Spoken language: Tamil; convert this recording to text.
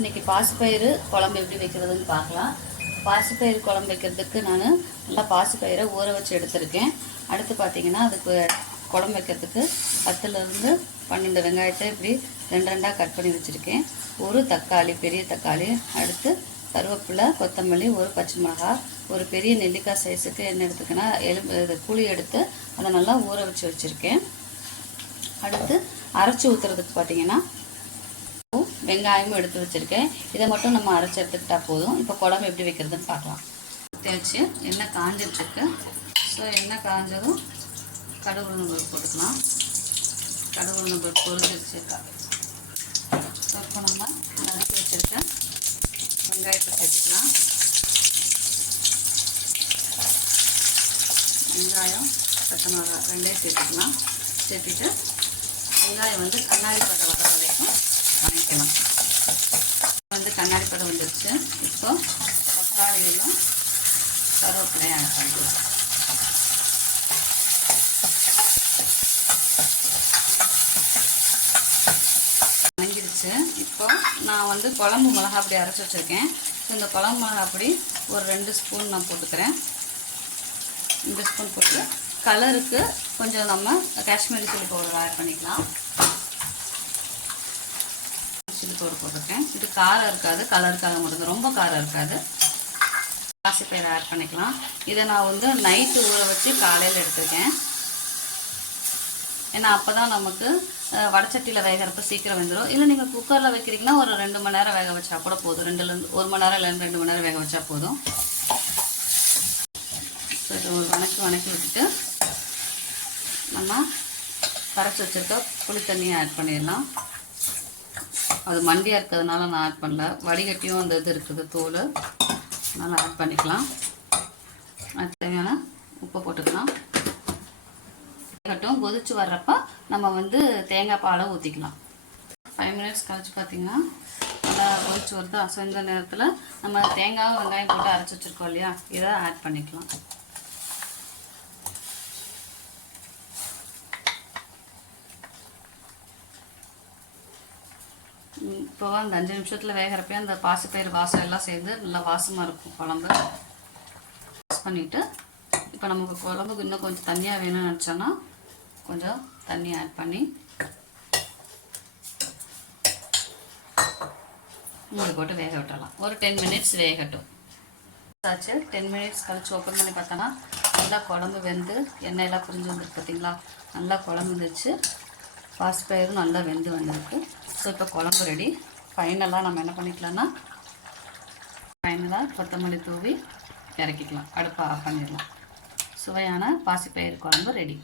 இன்றைக்கி பாசிப்பயிறு குழம்பு எப்படி வைக்கிறதுன்னு பார்க்கலாம். பாசிப்பயிறு குழம்பு வைக்கிறதுக்கு நான் நல்லா பாசிப்பயிரை ஊற வச்சு எடுத்திருக்கேன். அடுத்து பார்த்திங்கன்னா அதுக்கு குழம்பு வைக்கிறதுக்கு 10லேருந்து 12 வெங்காயத்தை இப்படி 2 கட் பண்ணி வச்சுருக்கேன். ஒரு தக்காளி, பெரிய தக்காளி, அடுத்து கருவேப்பிலை, கொத்தமல்லி, ஒரு பச்சை மிளகாய், ஒரு பெரிய நெல்லிக்காய் சைஸுக்கு என்ன எடுத்துக்கன்னா புளி எடுத்து அதை நல்லா ஊற வச்சு வச்சுருக்கேன். அடுத்து அரைச்சி ஊற்றுறதுக்கு பார்த்திங்கன்னா வெங்காயமும் எடுத்து வச்சுருக்கேன். இதை மட்டும் நம்ம அரைச்சி எடுத்துக்கிட்டால் போதும். இப்போ குழம்பு எப்படி வைக்கிறதுன்னு பார்க்கலாம். தேய்ச்சி எண்ணெய் காஞ்சிட்ருக்கு. ஸோ எண்ணெய் காஞ்சதும் கடுகு உளுந்து போட்டுக்கலாம். கடுகு உளுந்து பொரிஞ்சிருச்சுக்கா. ஸோ இப்போ நம்ம நறுக்கி வச்சுருக்க வெங்காயத்தை சேர்த்துக்கலாம். வெங்காயம், பச்சை மிளகாய் ரெண்டையும் சேர்த்துக்கலாம். சேர்த்துட்டு வெங்காயம் கண்ணாடி பதம் வர வரைக்கும் வதக்கலாம். கண்ணாடி பதம் வந்துருச்சு. இப்போ தக்காளியெல்லாம் கருவேப்பிலையும் ஆட் பண்ணிக்கலாம். வதங்கிடுச்சு. இப்போ நான் குழம்பு மிளகா அப்படி அரைச்சி வச்சுருக்கேன். ஸோ இந்த குழம்பு மிளகா அப்படி ஒரு 2 ஸ்பூன் நான் போட்டுக்கிறேன். 2 ஸ்பூன் போட்டு கலருக்கு கொஞ்சம் நம்ம காஷ்மீரி சில்லி பவுடர் ஆட் பண்ணிக்கலாம். சில்லி பவுடர் போட்டிருக்கேன். இது காரம் இருக்காது, கலருக்காக மட்டும், ரொம்ப காரம் இருக்காது. பாசிப்பயிரை ஆட் பண்ணிக்கலாம். இதை நான் நைட்டு ஊற வச்சு காலையில் எடுத்துருக்கேன். ஏன்னா அப்போ தான் நமக்கு வடச்சட்டியில் வேகிறப்ப சீக்கிரம் வெந்துடும். இல்லை நீங்கள் குக்கரில் வைக்கிறீங்கன்னா ஒரு 2 மணி நேரம் வேக வச்சா கூட போதும். 2லேருந்து 1 மணி நேரம் இல்லைன்னு 2 மணி நேரம் வேக வச்சா போதும். ஸோ இது ஒரு வணக்கி விட்டுட்டு நம்ம கரைச்சி வச்சுருக்க புளி தண்ணியை ஆட் பண்ணிடலாம். அது மண்டியாக இருக்கிறதுனால நான் ஆட் பண்ணல. வடிகட்டியும் அந்த இது இருக்குது தோல், அதனால் ஆட் பண்ணிக்கலாம். அது தேவையான உப்பு போட்டுக்கலாம். வேகட்டும். கொதிச்சு வர்றப்ப நம்ம தேங்காய் பாலை ஊற்றிக்கலாம். 5 மினிட்ஸ் கழிச்சு பார்த்திங்கன்னா நல்லா கொதிச்சு வருது. ஸோ இந்த நேரத்தில் நம்ம தேங்காய் வெங்காயம் போட்டு அரைச்சி வச்சுருக்கோம் இல்லையா, இதை ஆட் பண்ணிக்கலாம். இப்போ அந்த 5 நிமிஷத்தில் வேகிறப்பே அந்த பாசிப்பயிறு வாசம் எல்லாம் சேர்ந்து நல்லா வாசமாக இருக்கும் குழம்பு. மிக்ஸ் பண்ணிவிட்டு இப்போ நமக்கு குழம்புக்கு இன்னும் கொஞ்சம் தண்ணியாக வேணும்னு நினச்சோன்னா கொஞ்சம் தண்ணி ஆட் பண்ணி மூடி போட்டு வேக விட்டுறலாம். ஒரு 10 மினிட்ஸ் வேகட்டும். ஆச்சு. 10 மினிட்ஸ் கழிச்சு ஓப்பன் பண்ணி பார்த்தோன்னா நல்லா குழம்பு வெந்து எண்ணெயெல்லாம் பிரிஞ்சு வந்துருக்கு. பார்த்தீங்களா, நல்லா குழம்பு வந்துச்சு. பாசிப்பயிரும் நல்லா வெந்து வந்திருக்கு. ஸோ இப்போ குழம்பு ரெடி. ஃபைனலாக நம்ம என்ன பண்ணிக்கலாம்னா கொத்தமல்லி தூவி இறக்கிக்கலாம். அடுப்பை ஆஃப் பண்ணிடலாம். சுவையான பாசிப்பயிறு குழம்பு ரெடி.